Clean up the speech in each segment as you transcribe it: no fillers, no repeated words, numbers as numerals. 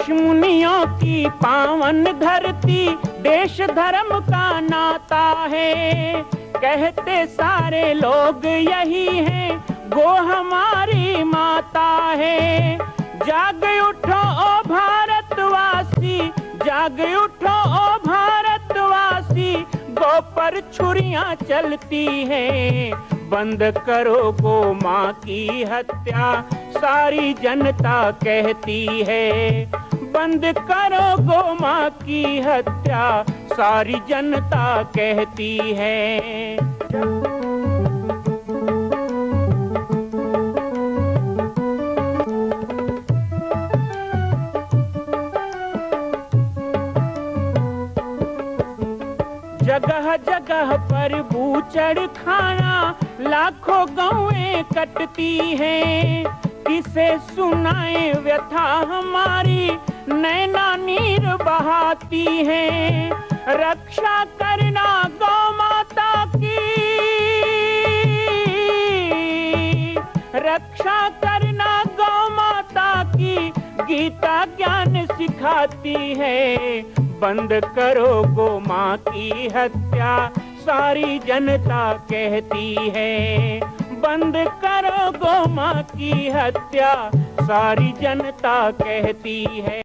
ऋषि मुनियों की पावन धरती, देश धर्म का नाता है। कहते सारे लोग यही हैं, गो हमारी माता है। जाग उठो ओ भारतवासी, जाग उठो ओ भारतवासी, गो पर छुरियां चलती हैं। बंद करो गो माँ की हत्या, सारी जनता कहती है। बंद करो गो माँ की हत्या, सारी जनता कहती है। जगह जगह पर बूचड़ खाना, लाखों गौएं कटती हैं। किसे सुनाए व्यथा हमारी, नैना नीर बहाती हैं। रक्षा करना गौ माता की, रक्षा करना गौ माता की, गीता ज्ञान सिखाती है। बंद करो गो माँ की हत्या, सारी जनता कहती है। बंद करो गो माँ की हत्या, सारी जनता कहती है।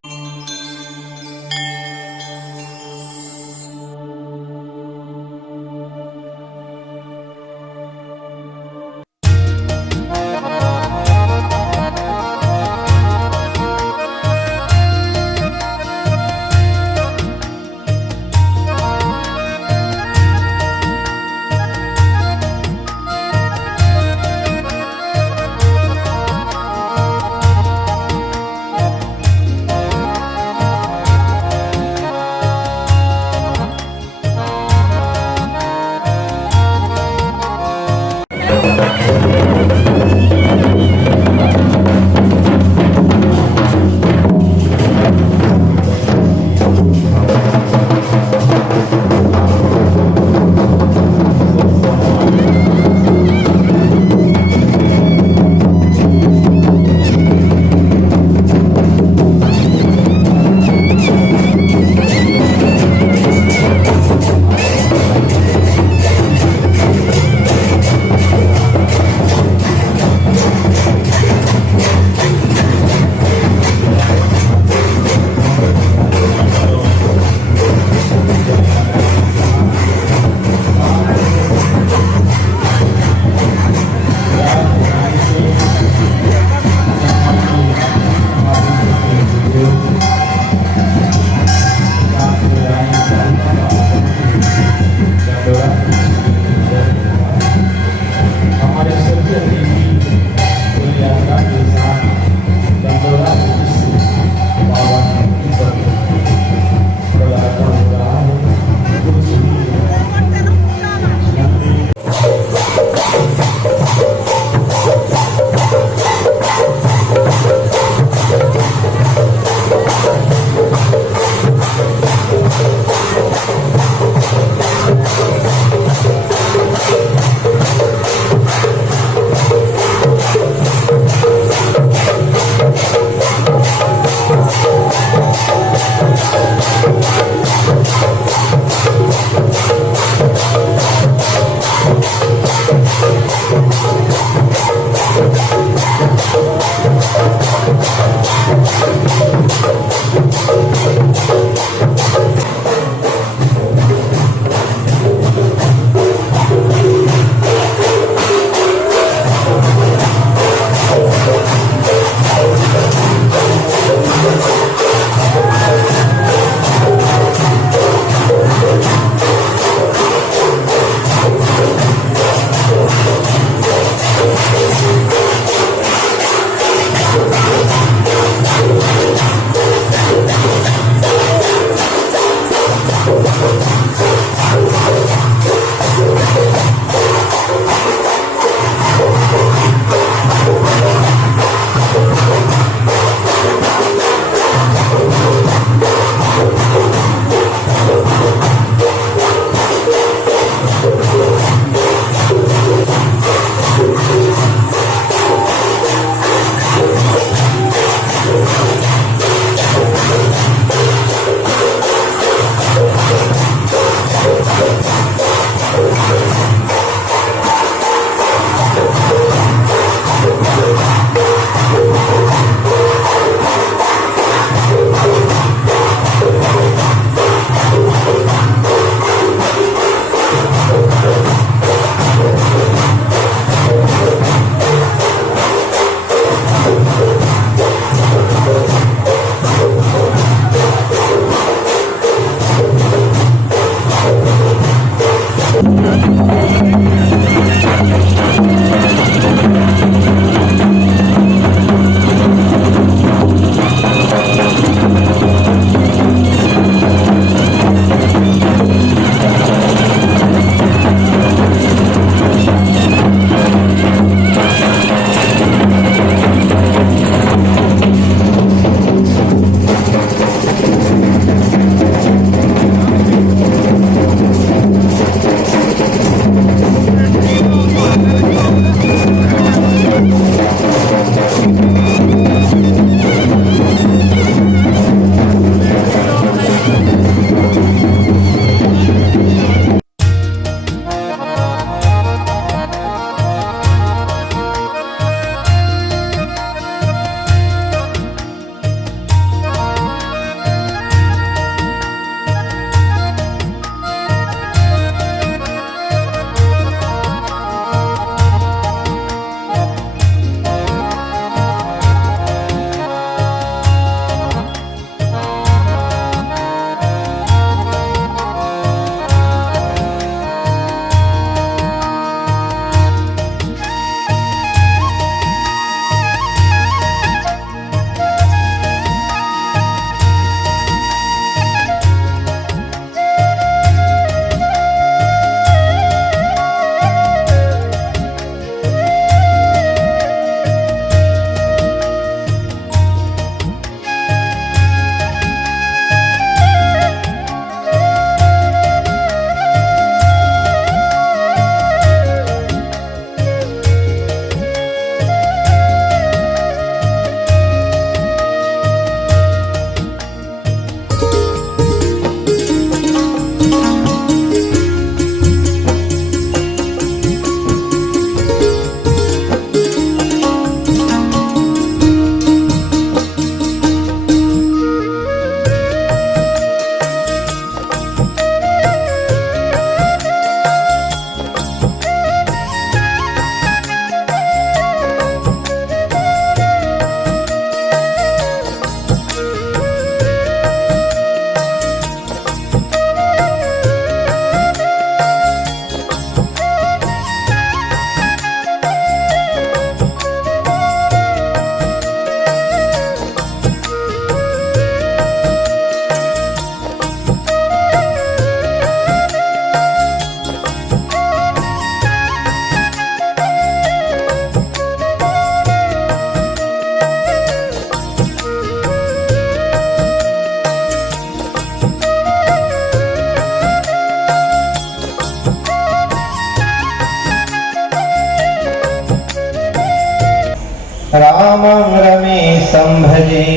रामं रमेशं भजे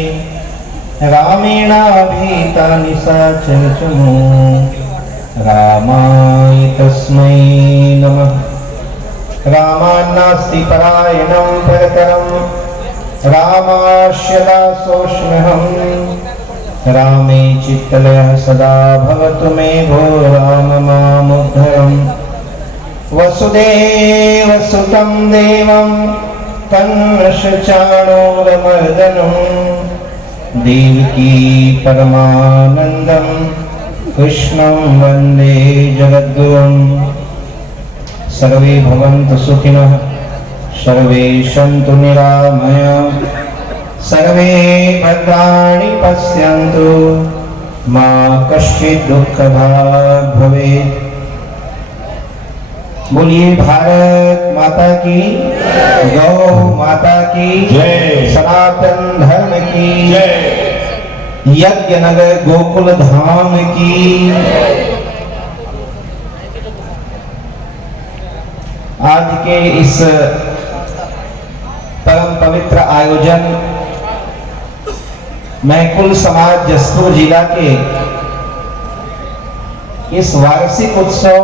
रामेणाभीता निशाचरचमो रामाय तस्मै नमः। रामान्नास्ति परायणं परतरं रामास्य दासोऽस्म्यहम्। रामे चित्तलयः सदा भवतु मे भो राम मामुद्धरम्। वसुदेवसुतं देवं कंसचाणूरमर्दनं देवकी परमानन्दं कृष्णं वन्दे जगद्गुरुम्। सर्वे भवन्तु सुखिनः सर्वे सन्तु निरामया सर्वे भद्राणि पश्यन्तु मा कश्चित् दुःखभाग् भवेत्। बोलिए भारत माता की गौ माता की जय। सनातन धर्म की जय। यज्ञ नगर गोकुल धाम की। आज के इस परम पवित्र आयोजन मैं कुल समाज जसपुर जिला के इस वार्षिक उत्सव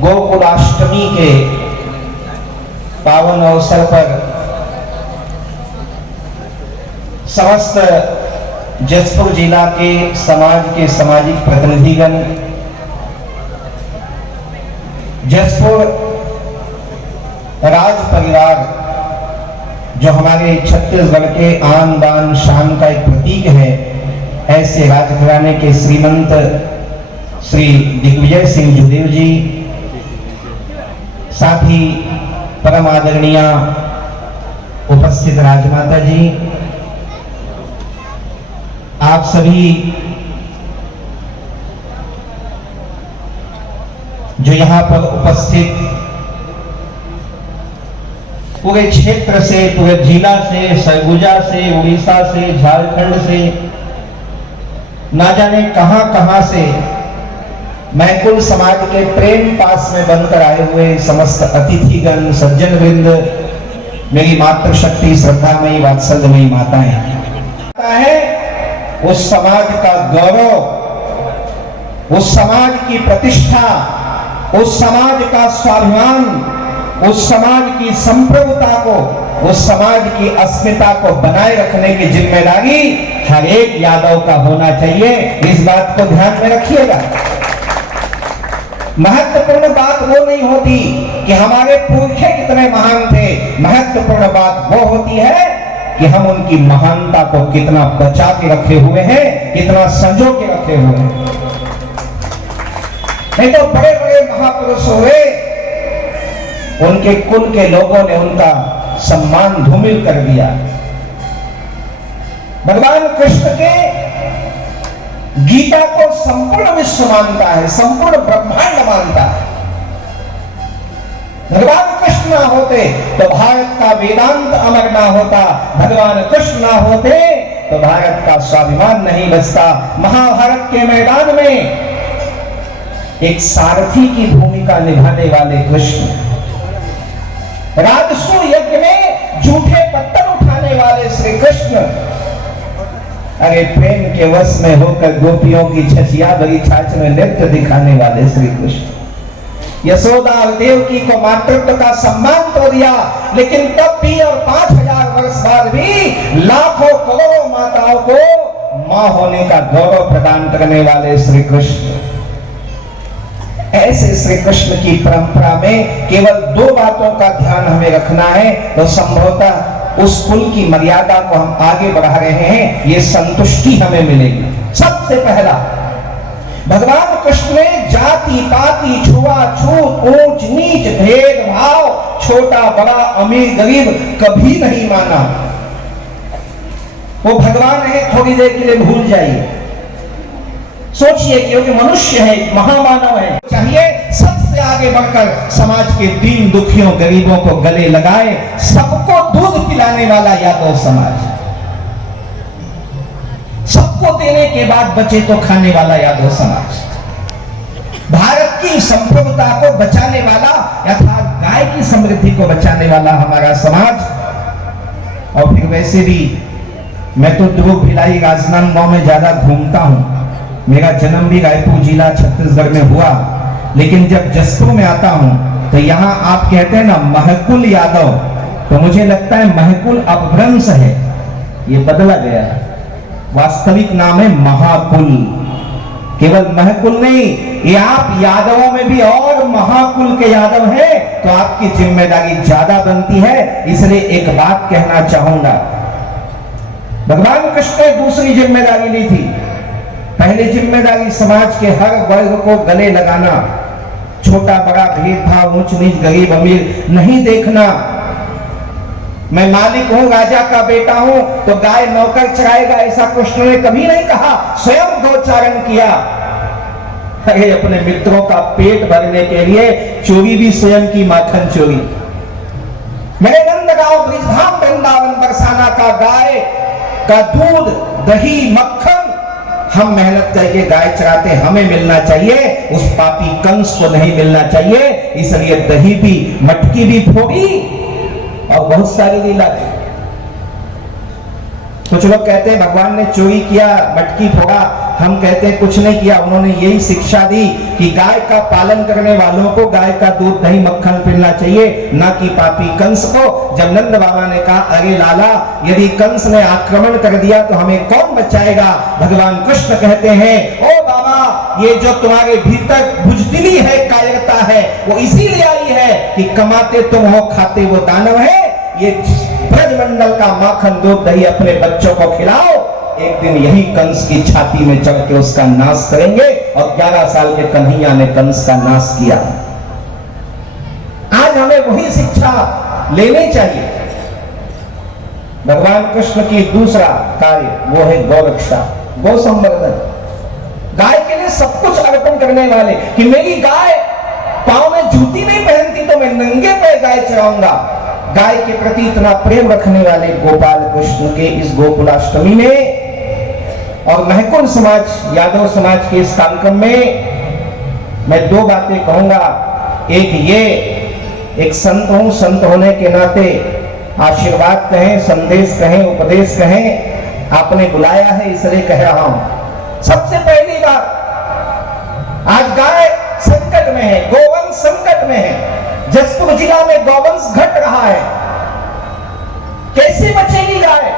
गोकुलाष्टमी के पावन अवसर पर समस्त जसपुर जिला के समाज के सामाजिक प्रतिनिधिगण, जसपुर राज परिवार जो हमारे छत्तीसगढ़ के आन बान शान का एक प्रतीक है, ऐसे राजघराने के श्रीमंत श्री दिग्विजय सिंह जुदेव जी, साथ ही परम आदरणीय उपस्थित राजमाता जी, आप सभी जो यहाँ पर उपस्थित पूरे क्षेत्र से, पूरे जिला से, सरगुजा से, उड़ीसा से, झारखंड से, ना जाने कहां कहां से मैं कुल समाज के प्रेम पास में बनकर आए हुए समस्त अतिथिगण, सज्जन वृंद, मेरी मातृशक्ति, श्रद्धामयी, वात्सल्यमयी माताएं, है उस समाज का गौरव, उस समाज की प्रतिष्ठा, उस समाज का स्वाभिमान, उस समाज की संप्रभुता को, उस समाज की अस्मिता को बनाए रखने की जिम्मेदारी हर एक यादव का होना चाहिए। इस बात को ध्यान में रखिएगा। महत्वपूर्ण बात वो नहीं होती कि हमारे पुरखे कितने महान थे, महत्वपूर्ण बात वो होती है कि हम उनकी महानता को कितना बचा के रखे हुए हैं, कितना संजो के रखे हुए हैं। नहीं तो बड़े बड़े महापुरुष हुए, उनके कुल के लोगों ने उनका सम्मान धूमिल कर दिया। भगवान कृष्ण के गीता को संपूर्ण विश्व मानता है, संपूर्ण ब्रह्मांड मानता है। भगवान कृष्ण ना होते तो भारत का वेदांत अमर ना होता, भगवान कृष्ण ना होते तो भारत का स्वाभिमान नहीं बचता। महाभारत के मैदान में एक सारथी की भूमिका निभाने वाले कृष्ण, राजसू यज्ञ में झूठे पत्थर उठाने वाले श्री कृष्ण, अरे प्रेम के वश में होकर गोपियों की छछिया भरी छाछ में नृत्य दिखाने वाले श्री कृष्ण, यशोदा और देवकी को मातृत्व का सम्मान तो दिया, लेकिन तब भी और 5000 वर्ष बाद भी लाखों करोड़ों माताओं को मां होने का गौरव प्रदान करने वाले श्री कृष्ण। ऐसे श्री कृष्ण की परंपरा में केवल 2 बातों का ध्यान हमें रखना है, तो संभवतः उस कुल की मर्यादा को हम आगे बढ़ा रहे हैं, ये संतुष्टि हमें मिलेगी। सबसे पहला, भगवान कृष्ण ने जाति पाति, छुआछूत, ऊंच नीच, भेदभाव, छोटा बड़ा, अमीर गरीब कभी नहीं माना। वो भगवान है, थोड़ी देर के लिए भूल जाइए, सोचिए, क्योंकि मनुष्य है, महामानव है। चाहिए सबसे आगे बढ़कर समाज के दीन दुखियों गरीबों को गले लगाए, सबको दूध पिलाने वाला यादव समाज, सबको देने के बाद बचे तो खाने वाला यादव समाज, भारत की संप्रभुता को बचाने वाला, यथार्थ गाय की समृद्धि को बचाने वाला हमारा समाज, और फिर वैसे भी मैं तो ध्रुव भिलाई राजनांदगांव में ज्यादा घूमता हूँ। मेरा जन्म भी रायपुर जिला छत्तीसगढ़ में हुआ, लेकिन जब जसपुर में आता हूँ तो यहाँ आप कहते हैं ना महकुल यादव, तो मुझे लगता है महकुल अपभ्रंश है, ये बदला गया है। वास्तविक नाम है महाकुल। केवल महकुल नहीं, ये आप यादवों में भी और महाकुल के यादव हैं, तो आपकी जिम्मेदारी ज्यादा बनती है। इसलिए एक बात कहना चाहूंगा, भगवान कृष्ण ने दूसरी जिम्मेदारी ली थी। पहली जिम्मेदारी समाज के हर वर्ग को गले लगाना, छोटा बड़ा भेदभाव, ऊंच नीच, गरीब अमीर नहीं देखना। मैं मालिक हूं, राजा का बेटा हूं, तो गाय नौकर चराएगा ऐसा कृष्ण ने कभी नहीं कहा, स्वयं गोचारण किया। अरे अपने मित्रों का पेट भरने के लिए चोरी भी स्वयं की, माखन चोरी। मेरे नंदगांव ब्रिजधाम वृंदावन बरसाना का गाय का दूध, दही, मक्खन हम मेहनत करके गाय चराते, हमें मिलना चाहिए, उस पापी कंस को नहीं मिलना चाहिए। इसलिए दही भी, मटकी भी फोड़ी और बहुत सारी लीला की। कुछ लोग कहते हैं भगवान ने चोरी किया, मटकी फोड़ा, हम कहते हैं कुछ नहीं किया। उन्होंने यही शिक्षा दी कि गाय का पालन करने वालों को गाय का दूध, दही, मक्खन पिलना चाहिए, ना कि पापी कंस को। जब नंद बाबा ने कहा अरे लाला, यदि कंस ने आक्रमण कर दिया तो हमें कौन बचाएगा, भगवान कृष्ण कहते हैं ओ बाबा, ये जो तुम्हारे भीतर बुजदिली है, कायरता है, वो इसीलिए आई है कि कमाते तुम हो, खाते वो दानव है। ये ब्रजमंडल का माखन, दूध, दही अपने बच्चों को खिलाओ, एक दिन यही कंस की छाती में चढ़ के उसका नाश करेंगे। और 11 साल के कन्हैया ने कंस का नाश किया। आज हमें वही शिक्षा लेनी चाहिए। भगवान कृष्ण की दूसरा कार्य वो है गौरक्षा, गौ संवर्धन। गाय के लिए सब कुछ अर्पण करने वाले, कि मेरी गाय पांव में जूती नहीं पहनती तो मैं नंगे पैर गाय चराऊंगा। गाय के प्रति इतना प्रेम रखने वाले गोपाल कृष्ण के इस गोकुलाष्टमी में और महकुल समाज, यादव समाज के इस कार्यक्रम में मैं दो बातें कहूंगा। एक ये, एक संत हूं, संत होने के नाते आशीर्वाद कहें, संदेश कहें, उपदेश कहें, आपने बुलाया है इसलिए कह रहा हूं। सबसे पहली बात, आज गाय संकट में है, गोवंश संकट में है। जसपुर जिला में गौवंश घट रहा है। कैसे बचेगी गाय?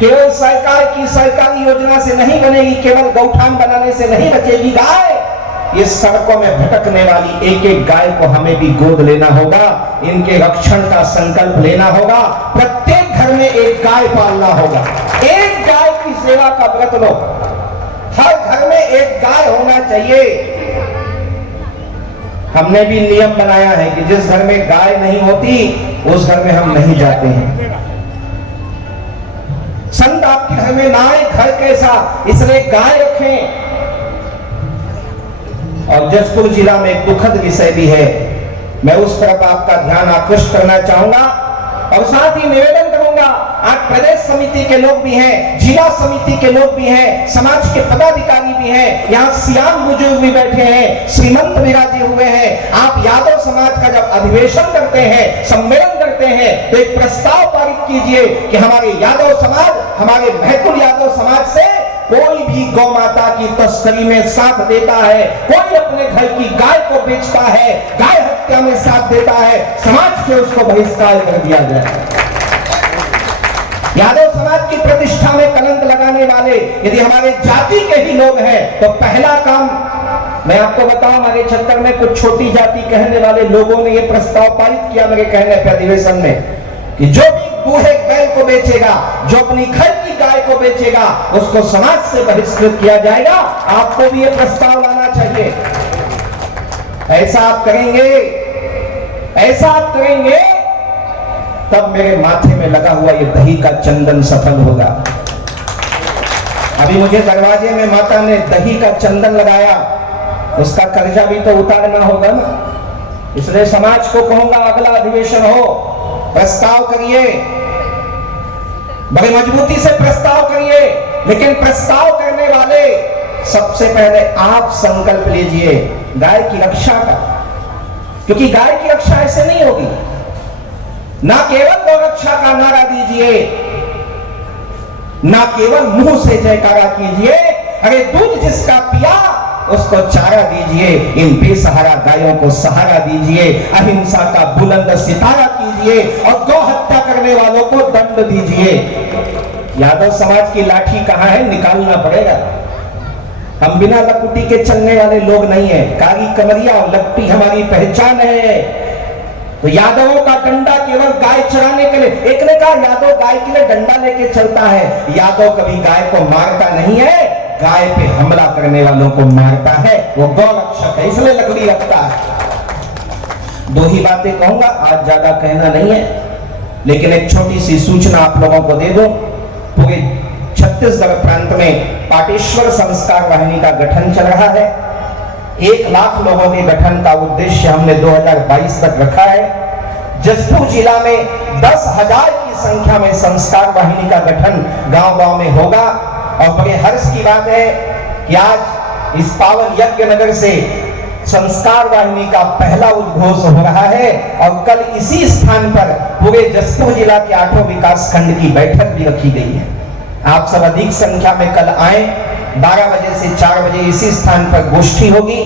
केवल सरकार की सरकारी योजना से नहीं बनेगी, केवल गौठान बनाने से नहीं बचेगी गाय। ये सड़कों में भटकने वाली एक एक गाय को हमें भी गोद लेना होगा, इनके रक्षण का संकल्प लेना होगा। प्रत्येक घर में एक गाय पालना होगा, एक गाय की सेवा का व्रत लो। हर घर में एक गाय होना चाहिए। हमने भी नियम बनाया है कि जिस घर में गाय नहीं होती उस घर में हम नहीं जाते हैं। संत आपके घर में ना आए, घर कैसा, इसलिए गाय रखें। और जसपुर जिला में एक दुखद विषय भी है, मैं उस तरफ आपका ध्यान आकृष्ट करना चाहूंगा और साथ ही निवेदन करूंगा। आज प्रदेश समिति के लोग भी हैं, जिला समिति के लोग भी हैं, समाज के पदाधिकारी भी हैं, यहाँ सियाम बुजुर्ग भी बैठे हैं, श्रीमंत विराजे हुए हैं। आप यादव समाज का जब अधिवेशन करते हैं, सम्मेलन करते हैं, तो एक प्रस्ताव पारित कीजिए कि हमारे यादव समाज, हमारे महकुल यादव समाज से कोई भी गौ माता की तस्करी में साथ देता है, कोई अपने घर की गाय को बेचता है, गाय हत्या में साथ देता है, समाज से उसको बहिष्कार कर दिया जाए। यादव समाज की प्रतिष्ठा में कलंक लगाने वाले यदि हमारे जाति के ही लोग हैं, तो पहला काम मैं आपको बताऊं, हमारे छत्तर में कुछ छोटी जाति कहने वाले लोगों ने यह प्रस्ताव पारित किया मेरे कहने पर अधिवेशन में, कि जो भी बूढ़े बैल को बेचेगा, जो अपनी घर की गाय को बेचेगा, उसको समाज से बहिष्कृत किया जाएगा। आपको भी यह प्रस्ताव लाना चाहिए। ऐसा आप करेंगे, ऐसा आप करेंगे, तब मेरे माथे में लगा हुआ ये दही का चंदन सफल होगा। अभी मुझे दरवाजे में माता ने दही का चंदन लगाया, उसका कर्जा भी तो उतारना होगा ना। इसलिए समाज को कहूंगा, अगला अधिवेशन हो, प्रस्ताव करिए, बड़ी मजबूती से प्रस्ताव करिए, लेकिन प्रस्ताव करने वाले सबसे पहले आप संकल्प लीजिए गाय की रक्षा का, क्योंकि गाय की रक्षा ऐसे नहीं होगी। ना केवल गोरक्षा का नारा दीजिए, ना केवल मुंह से जयकारा कीजिए, अरे दूध जिसका पिया उसको चारा दीजिए, इन बेसहारा गायों को सहारा दीजिए, अहिंसा का बुलंद सितारा कीजिए और गौ हत्या करने वालों को दंड दीजिए। यादव समाज की लाठी कहां है, निकालना पड़ेगा। हम बिना लकुटी के चलने वाले लोग नहीं है, कारी कमरिया और लकटी हमारी पहचान है। तो यादवों का डंडा केवल गाय चराने के लिए, एक ने कहा यादव गाय के लिए डंडा लेके चलता है, यादव कभी गाय को मारता नहीं है, गाय पे हमला करने वालों को मारता है, वो गौ रक्षक है, इसलिए लकड़ी रखता है। दो ही बातें कहूंगा, आज ज्यादा कहना नहीं है, लेकिन एक छोटी सी सूचना आप लोगों को दे दूं। पूरे छत्तीसगढ़ प्रांत में पाटेश्वर संस्कार वाहिनी का गठन चल रहा है। 1 लाख लोगों के गठन का उद्देश्य हमने 2022 तक रखा है। जसपुर जिला में 10,000 की संख्या में संस्कार वाहिनी का गठन गांव-गांव में होगा। और बड़े हर्ष की बात है कि आज इस पावन यज्ञ नगर से संस्कार वाहिनी का पहला उद्घोष हो रहा है और कल इसी स्थान पर पूरे जसपुर जिला के 8 विकास खंड की बैठक भी रखी गई है। आप सब अधिक संख्या में कल आए। 12 बजे से 4 बजे इसी स्थान पर गोष्ठी होगी,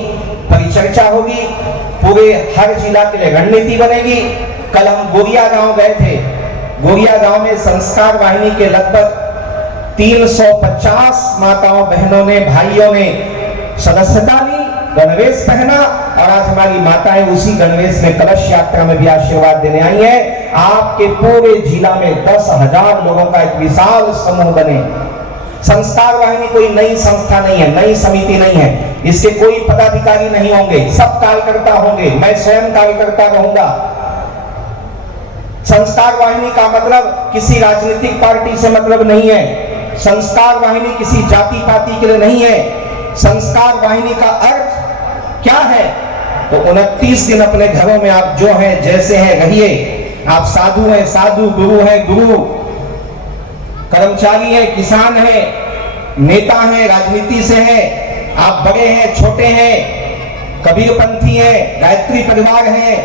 परिचर्चा होगी, पूरे हर जिला के लिए रणनीति बनेगी। कल हम गोरिया गांव गए थे। गोरिया गांव में संस्कार वाहिनी के लगभग 350 माताओं बहनों ने, भाइयों ने सदस्यता ली, गणवेश पहना और आज हमारी माताएं उसी गणवेश में कलश यात्रा में भी आशीर्वाद देने आई हैं। आपके पूरे जिला में 10,000 लोगों का एक विशाल समूह बने। संस्कार वाहिनी कोई नई संस्था नहीं है, नई समिति नहीं है, इसके कोई पदाधिकारी नहीं होंगे, सब कार्यकर्ता होंगे, मैं स्वयं कार्यकर्ता रहूंगा। संस्कार वाहिनी का मतलब किसी राजनीतिक पार्टी से मतलब नहीं है। संस्कार वाहिनी किसी जाति पाति के लिए नहीं है। संस्कार वाहिनी का अर्थ क्या है? तो 29 दिन अपने घरों में आप जो हैं जैसे हैं रहिए। आप साधु हैं साधु, गुरु हैं गुरु, कर्मचारी हैं, किसान हैं, नेता हैं, राजनीति से हैं, आप बड़े हैं, छोटे हैं, कबीरपंथी हैं, गायत्री परिवार हैं,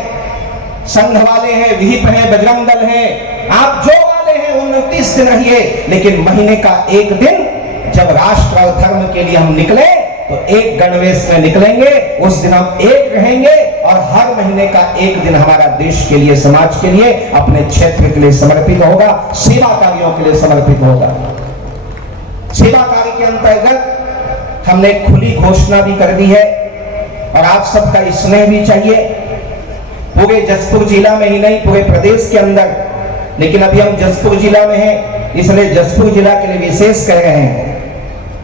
संघ वाले हैं, विहिप हैं, बजरंग दल हैं, आप जो वाले हैं 29 दिन रहिए। लेकिन महीने का एक दिन जब राष्ट्र और धर्म के लिए हम निकले तो एक गणवेश में निकलेंगे, उस दिन हम एक रहेंगे और हर महीने का एक दिन हमारा देश के लिए, समाज के लिए, अपने क्षेत्र के लिए समर्पित होगा, सेवा कार्यों के लिए समर्पित होगा। सेवा कार्य के अंतर्गत हमने खुली घोषणा भी कर दी है और आप सबका स्नेह भी चाहिए। पूरे जसपुर जिला में ही नहीं, पूरे प्रदेश के अंदर, लेकिन अभी हम जसपुर जिला में हैं, इसलिए जसपुर जिला के लिए विशेष कह रहे हैं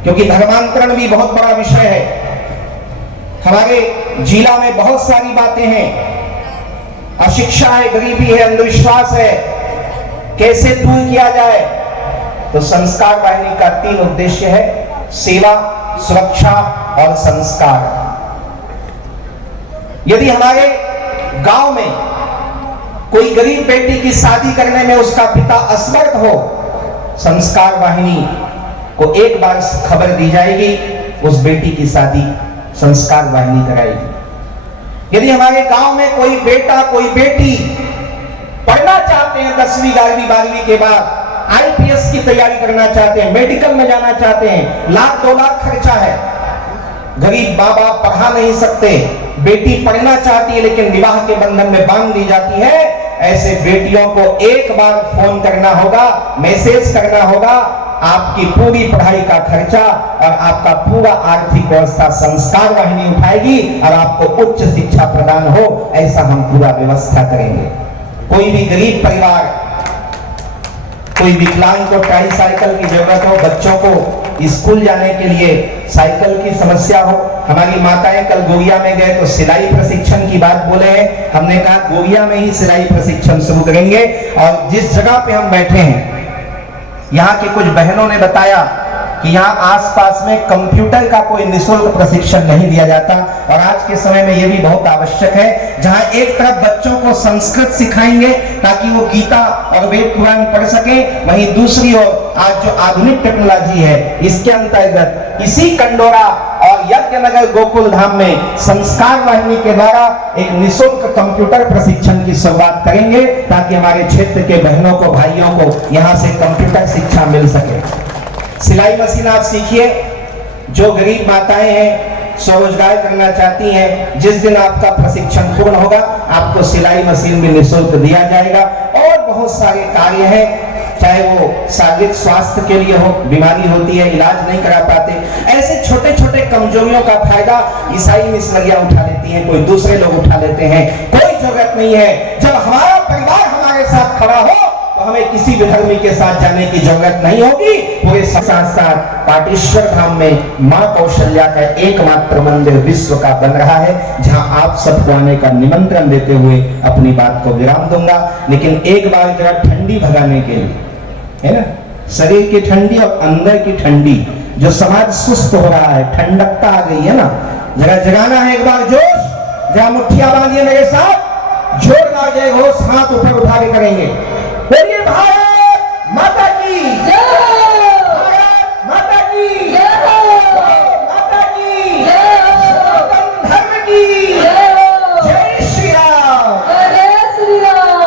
क्योंकि धर्मांतरण भी बहुत बड़ा विषय है। हमारे जिला में बहुत सारी बातें हैं, अशिक्षा है, गरीबी है, अंधविश्वास है, कैसे दूर किया जाए? तो संस्कार वाहिनी का 3 उद्देश्य है: सेवा, सुरक्षा और संस्कार। यदि हमारे गांव में कोई गरीब बेटी की शादी करने में उसका पिता असमर्थ हो, संस्कार वाहिनी को एक बार खबर दी जाएगी, उस बेटी की शादी संस्कार वाहिनी कराएगी। यदि हमारे गांव में कोई बेटा, कोई बेटी पढ़ना चाहते हैं, 10वीं, 11वीं, 12वीं के बाद IPS की तैयारी करना चाहते हैं, मेडिकल में जाना चाहते हैं, 1-2 लाख खर्चा है, गरीब माँ बाप पढ़ा नहीं सकते, बेटी पढ़ना चाहती है लेकिन विवाह के बंधन में बांध दी जाती है, ऐसे बेटियों को एक बार फोन करना होगा, मैसेज करना होगा, आपकी पूरी पढ़ाई का खर्चा और आपका पूरा आर्थिक व्यवस्था संस्कार वाहिनी उठाएगी और आपको उच्च शिक्षा प्रदान हो, ऐसा हम पूरा व्यवस्था करेंगे। कोई भी गरीब परिवार, कोई विकलांग को ट्राईसाइकिल की जरूरत हो, बच्चों को स्कूल जाने के लिए साइकिल की समस्या हो, हमारी माताएं कल गोरिया में गए तो सिलाई प्रशिक्षण की बात बोले हैं, हमने कहा गोरिया में ही सिलाई प्रशिक्षण शुरू करेंगे। और जिस जगह पे हम बैठे हैं, यहाँ की कुछ बहनों ने बताया कि यहाँ आसपास में कंप्यूटर का कोई निःशुल्क प्रशिक्षण नहीं दिया जाता और आज के समय में यह भी बहुत आवश्यक है, जहाँ एक तरफ बच्चों को संस्कृत सिखाएंगे ताकि वो गीता और वेद पुराण पढ़ सके, वहीं दूसरी ओर आज जो आधुनिक टेक्नोलॉजी है इसके अंतर्गत इसी कंडोरा और यज्ञनगर गोकुल धाम में संस्कार वाहिनी के द्वारा एक निःशुल्क कंप्यूटर प्रशिक्षण की शुरुआत करेंगे, ताकि हमारे क्षेत्र के बहनों को, भाइयों को यहां से कंप्यूटर शिक्षा मिल सके। सिलाई मशीन आप सीखिए। जो गरीब माताएं हैं, स्वरोजगार करना चाहती हैं, जिस दिन आपका प्रशिक्षण पूर्ण होगा आपको सिलाई मशीन भी निःशुल्क दिया जाएगा। और बहुत सारे कार्य हैं, चाहे वो शारीरिक स्वास्थ्य के लिए हो, बीमारी होती है, इलाज नहीं करा पाते, ऐसे छोटे छोटे कमजोरियों का फायदा ईसाई मिशनरियां उठा लेती हैं, कोई दूसरे लोग उठा लेते हैं। कोई जरूरत नहीं है। जब हमारा परिवार हमारे साथ खड़ा हो तो हमें किसी भी धर्मी के साथ जाने की जरूरत नहीं होगी। पूरे साथ साथ पाटेश्वर धाम में मां कौशल्या का एकमात्र मंदिर विश्व का बन रहा है, जहां आप सबको आने का निमंत्रण देते हुए अपनी बात को विराम दूंगा। लेकिन एक बार जरा ठंडी भगाने के लिए, है ना, शरीर की ठंडी और अंदर की ठंडी, जो समाज सुस्त हो रहा है, ठंडकता आ गई है ना, जरा जगाना है एक बार जोश। जरा मुट्ठियां बांधिए मेरे साथ, जोरदार जय घोष हाथ ऊपर उठा के करेंगे। बोलिए भारत माता की जय, भारत माता की जय, माता की जय, सनातन धर्म की जय श्री राम, जय श्री राम।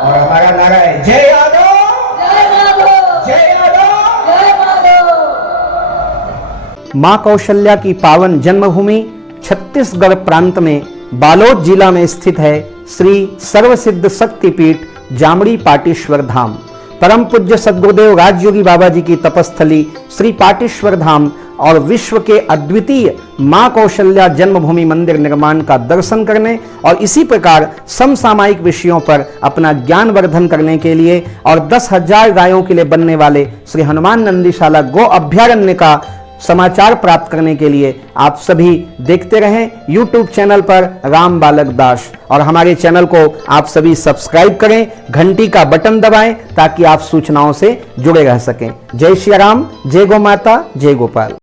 और हमारा नारा है जय यादव, जय माधव, जय यादव, जय माधव। मां कौशल्या की पावन जन्मभूमि छत्तीसगढ़ प्रांत में बालोद जिला में स्थित है श्री सर्वसिद्ध शक्तिपीठ जामड़ी पाटेश्वर धाम। परम पूज्य सद्गुरुदेव राजयोगी बाबा जी की तपस्थली श्री पाटेश्वर धाम और विश्व के अद्वितीय मां कौशल्या जन्मभूमि मंदिर निर्माण का दर्शन करने और इसी प्रकार समसामयिक विषयों पर अपना ज्ञान वर्धन करने के लिए और 10,000 गायों के लिए बनने वाले श्री हनुमान नंदीशाला गो अभ्यारण्य का समाचार प्राप्त करने के लिए आप सभी देखते रहें YouTube चैनल पर राम बालक दास, और हमारे चैनल को आप सभी सब्सक्राइब करें, घंटी का बटन दबाएं ताकि आप सूचनाओं से जुड़े रह सकें। जय श्री राम, जय गौ माता, जय गोपाल।